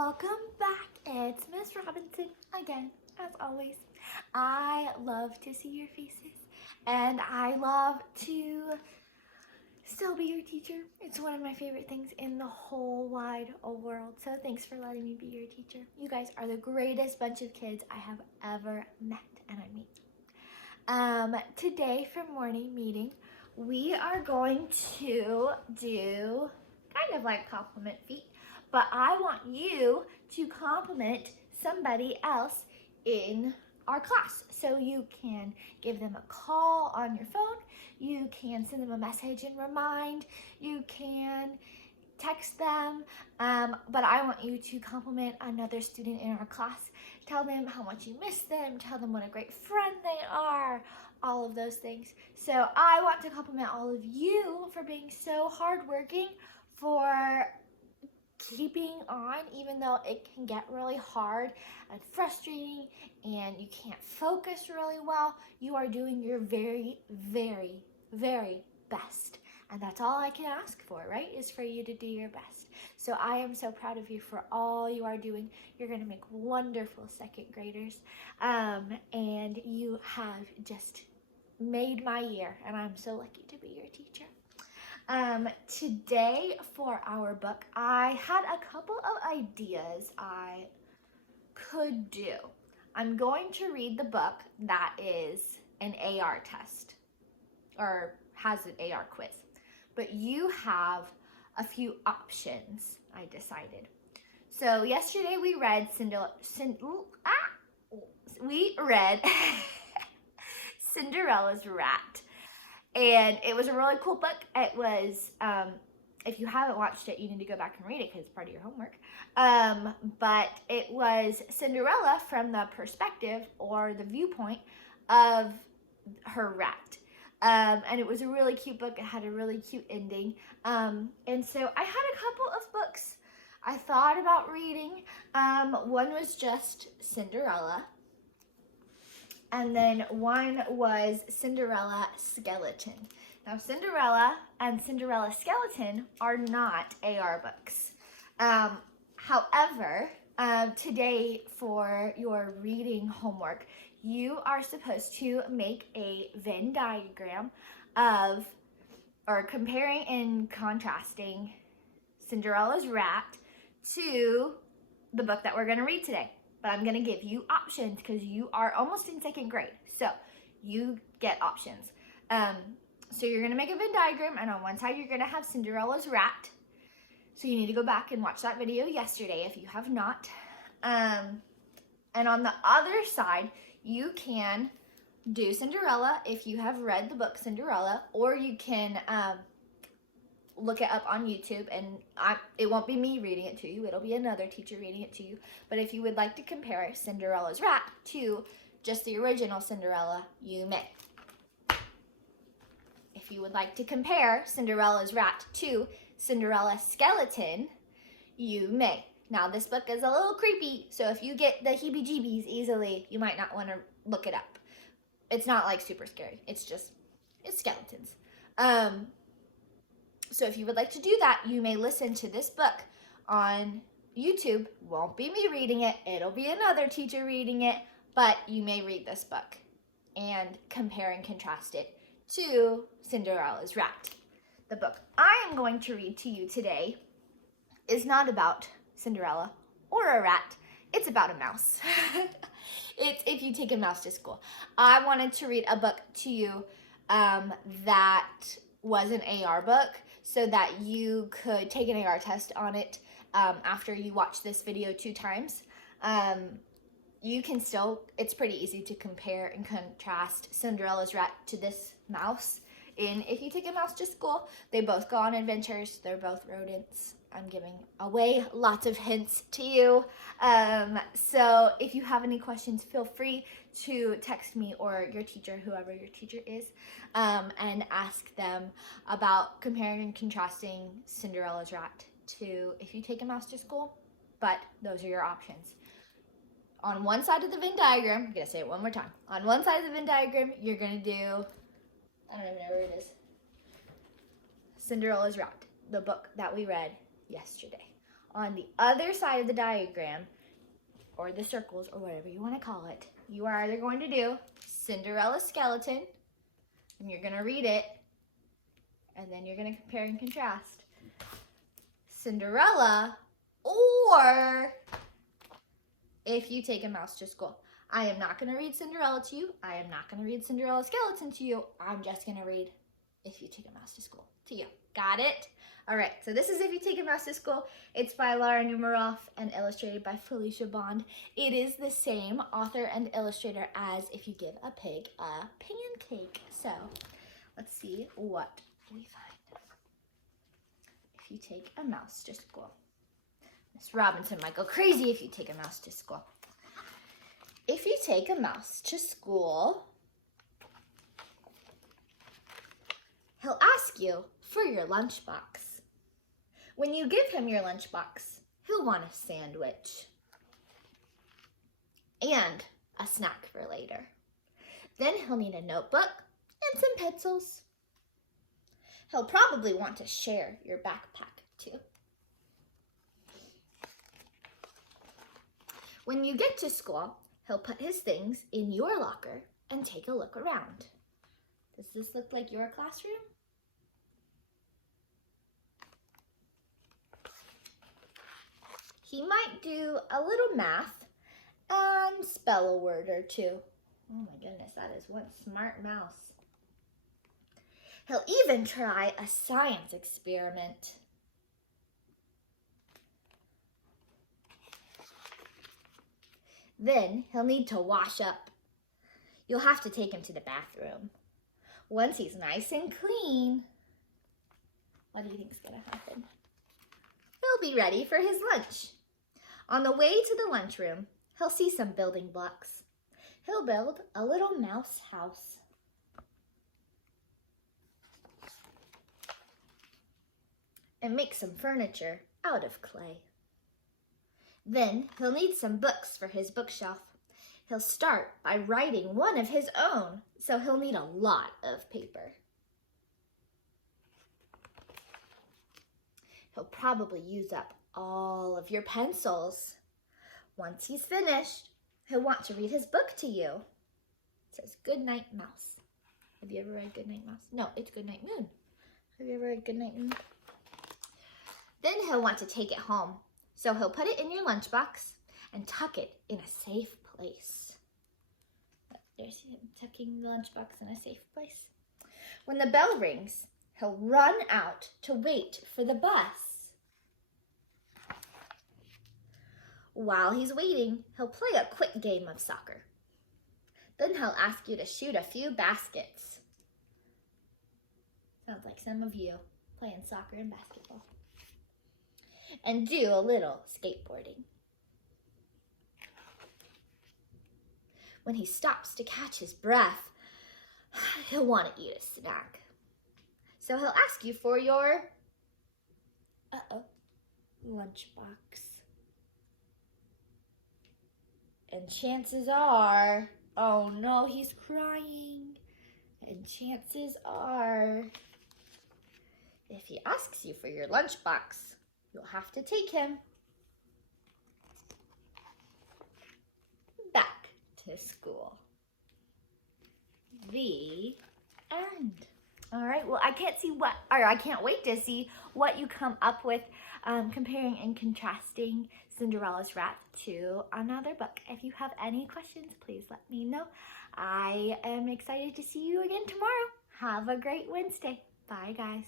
welcome back. It's Miss Robinson again, as always. I love to see your faces, and I love to still be your teacher. It's one of my favorite things in the whole wide world. So thanks for letting me be your teacher. You guys are the greatest bunch of kids I have ever met, and I mean. Today for morning meeting, we are going to do kind of like compliment feet, but I want you to compliment somebody else in our class. So you can give them a call on your phone, you can send them a message and remind, you can text them, but I want you to compliment another student in our class. Tell them how much you miss them, tell them what a great friend they are, all of those things. So I want to compliment all of you for being so hardworking, for keeping on even though it can get really hard and frustrating and you can't focus really well. You are doing your very, very, very best. And that's all I can ask for, right? Is for you to do your best. So I am so proud of you for all you are doing. You're going to make wonderful second graders. And you have just made my year. And I'm so lucky to be your teacher. Today for our book, I had a couple of ideas I could do. I'm going to read the book that is an AR test, or has an AR quiz. But you have a few options, I decided. So yesterday we read Cinderella's Rat. And it was a really cool book. It was, if you haven't watched it, you need to go back and read it because it's part of your homework. But it was Cinderella from the perspective or the viewpoint of her rat. And it was a really cute book. It had a really cute ending. And so I had a couple of books I thought about reading. One was just Cinderella. And then one was Cinderella Skeleton. Now Cinderella and Cinderella Skeleton are not AR books. However, today for your reading homework, you are supposed to make a Venn diagram of, or comparing and contrasting Cinderella's Rat to the book that we're going to read today. But I'm going to give you options because you are almost in second grade. So you get options. So you're going to make a Venn diagram, and on one side you're going to have Cinderella's Rat. So you need to go back and watch that video yesterday if you have not. And on the other side, you can do Cinderella if you have read the book Cinderella, or you can look it up on YouTube, and it won't be me reading it to you, it'll be another teacher reading it to you. But if you would like to compare Cinderella's Rat to just the original Cinderella, you may. If you would like to compare Cinderella's Rat to Cinderella Skeleton, you may. Now this book is a little creepy, so if you get the heebie-jeebies easily, you might not want to look it up. It's not like super scary, it's skeletons. So if you would like to do that, you may listen to this book on YouTube. Won't be me reading it, it'll be another teacher reading it, but you may read this book and compare and contrast it to Cinderella's Rat. The book I am going to read to you today is not about Cinderella or a rat, it's about a mouse. It's if you take a mouse to school. I wanted to read a book to you that was an AR book, so that you could take an AR test on it after you watch this video 2 times. You can still, it's pretty easy to compare and contrast Cinderella's Rat to this mouse. And if you take a mouse to school, they both go on adventures, they're both rodents. I'm giving away lots of hints to you. So if you have any questions, feel free to text me or your teacher, whoever your teacher is, and ask them about comparing and contrasting Cinderella's Rat to if you take a mouse to school. But those are your options. On one side of the Venn diagram, I'm going to say it one more time. On one side of the Venn diagram, you're going to do, I don't even know where it is, Cinderella's Rat, the book that we read yesterday. On the other side of the diagram, or the circles, or whatever you want to call it, you are either going to do Cinderella's skeleton, and you're going to read it, and then you're going to compare and contrast Cinderella, or If You Take a Mouse to School. I am not going to read Cinderella to you. I am not going to read Cinderella's skeleton to you. I'm just going to read If You Take a Mouse to School to you. Got it? All right, so this is If You Take a Mouse to School. It's by Lara Numeroff and illustrated by Felicia Bond. It is the same author and illustrator as If You Give a Pig a Pancake. So let's see what we find. If you take a mouse to school. Miss Robinson might go crazy if you take a mouse to school. If you take a mouse to school, he'll ask you for your lunchbox. When you give him your lunchbox, he'll want a sandwich and a snack for later. Then he'll need a notebook and some pencils. He'll probably want to share your backpack too. When you get to school, he'll put his things in your locker and take a look around. Does this look like your classroom? He might do a little math and spell a word or two. Oh my goodness, that is one smart mouse. He'll even try a science experiment. Then he'll need to wash up. You'll have to take him to the bathroom. Once he's nice and clean, what do you think is going to happen? He'll be ready for his lunch. On the way to the lunchroom, he'll see some building blocks. He'll build a little mouse house. And make some furniture out of clay. Then he'll need some books for his bookshelf. He'll start by writing one of his own, so he'll need a lot of paper. He'll probably use up all of your pencils. Once he's finished, he'll want to read his book to you. It says Goodnight Mouse. Have you ever read Goodnight Mouse? No, it's Goodnight Moon. Have you ever read Goodnight Moon? Then he'll want to take it home. So he'll put it in your lunchbox and tuck it in a safe place. There's him tucking the lunchbox in a safe place. When the bell rings, he'll run out to wait for the bus. While he's waiting, he'll play a quick game of soccer. Then he'll ask you to shoot a few baskets. Sounds like some of you playing soccer and basketball. And do a little skateboarding. When he stops to catch his breath, he'll want to eat a snack. So he'll ask you for your lunchbox. And chances are, oh no, he's crying. And chances are, if he asks you for your lunchbox, you'll have to take him back to school. The end. All right, well, I can't wait to see what you come up with comparing and contrasting Cinderella's Wrath to another book. If you have any questions, please let me know. I am excited to see you again tomorrow. Have a great Wednesday. Bye, guys.